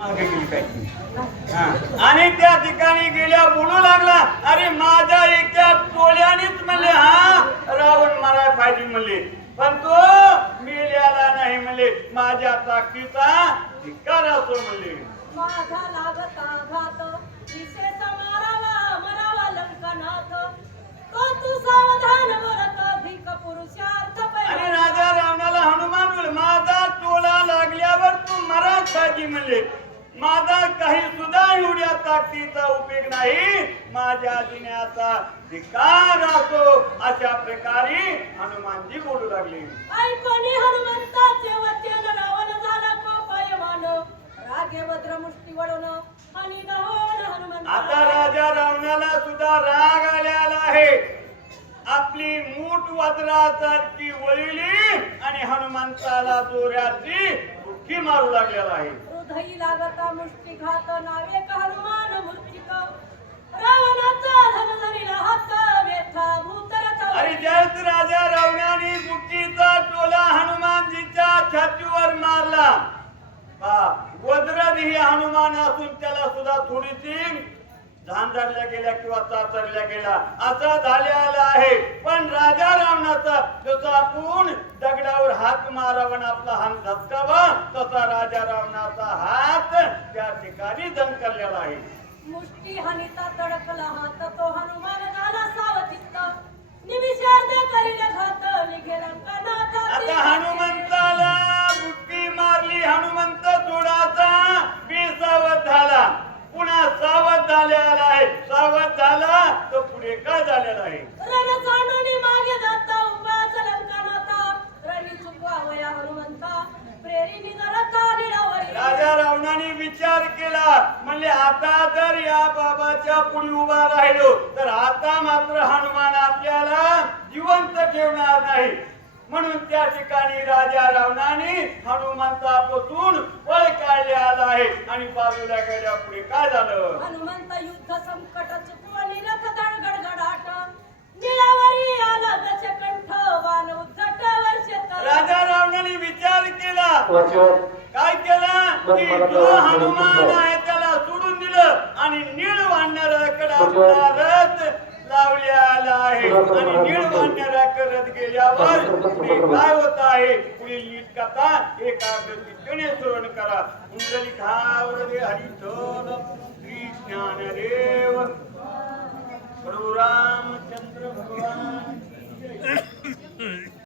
मागे गेली काय आणि त्या ठिकाणी गेल्या बोलू लागला, अरे माझ्या एका टोळ्यानेच म्हणले हा रावण माराय पाहिजे म्हणले, पण तो मेल्याला नाही म्हणले, माझ्या ताकदीचा धिक्कार असो म्हणले. माझा लागता घात विशेष मारावा मरावा लंकनाथ, तो तू सावधान बोलत भिक पुरुषार्थ. आणि राजा रावणाला हनुमान बोल, माझा टोळा लागल्यावर तू मराच पाहिजे म्हणले, माझा काही सुद्धा एवढ्या ताकदीचा उपयोग नाही, माझ्या दिन्याचा धिक्कार असो. अशा प्रकारे हनुमानजी बोलू लागले. ऐकोनी हनुमंताचे वचन रावण झाला कोपायमान, रागे वज्र मुष्टी वळून आणि दहन हनुमंत. आता राजा रावणाला सुद्धा राग आलेला आहे, आपली मूठ वज्रासारखी वळली आणि हनुमंताला जोराची बुक्की मारू लागलेला आहे. हृदयी लागता मुष्टी घात नावे का हनुमान मूर्तिक, रावणाचा धनुधरीला हात व्यथा भूतरथ. अरे ज्यावेळेस राजा रावणाने बुक्कीचा टोला हनुमानजीच्या छातीवर मारला, वज्रदेही हनुमान असून त्याला सुद्धा थोडीशी झांजरल्या गेल्या किंवा चाचरल्या गेला असा झालेला आहे. पण राजा रावणाचा जसा आपण दगडावर हात मारावा आणि आपला हात धसकावा, तसा राजा रावणाचा हात त्या ठिकाणी दणकरलेला आहे. मुष्टी हनिता तडकला हात तो हनुमान झाला सावचित्त, निमिषार्ध करील घात निघेल अंकनाथ. आता हनुमंताला बुक्की मारली, हनुमंत थोडासा बेसावध झाला, पुन्हा सावध झालेला आहे. सावध झाला तो पुढे काय झालेला आहे. रण चांडूनी मागे जाता उपास लंकनाथा, रणी चुकवावया हनुमंता प्रेरिणी जरता निळावरी. राजा रावणाने विचार केला, म्हणले आता जर या बाबाच्या पुढे उभा राहिलो तर आता मात्र हनुमान आपल्याला जिवंत ठेवणार नाही, म्हणून त्या ठिकाणी राजा रावणाने हनुमंतापासून पळ काढले आहे. आणि बाजूला गेल्या पुढे काय झालं. हनुमंत युद्ध संकट चुकवून रथ गडगडाट, निळावरी आला दशकंठ वान उद्धट वर्षत. राजा रावणाने विचार केला, काय केला की जो हनुमान आहे त्याला सोडून दिलं आणि नीळ वाढणाऱ्याकडे रथ लावलेला आहे. आणि नीळ वाढणाऱ्याकडे रथ गेल्यावर पुढे काय होत आहे पुढील नीट कथा एका गतीने श्रवण करा. कुंडलिकावरदे हरिचोद श्री ज्ञानदेव प्रभू रामचंद्र भगवान.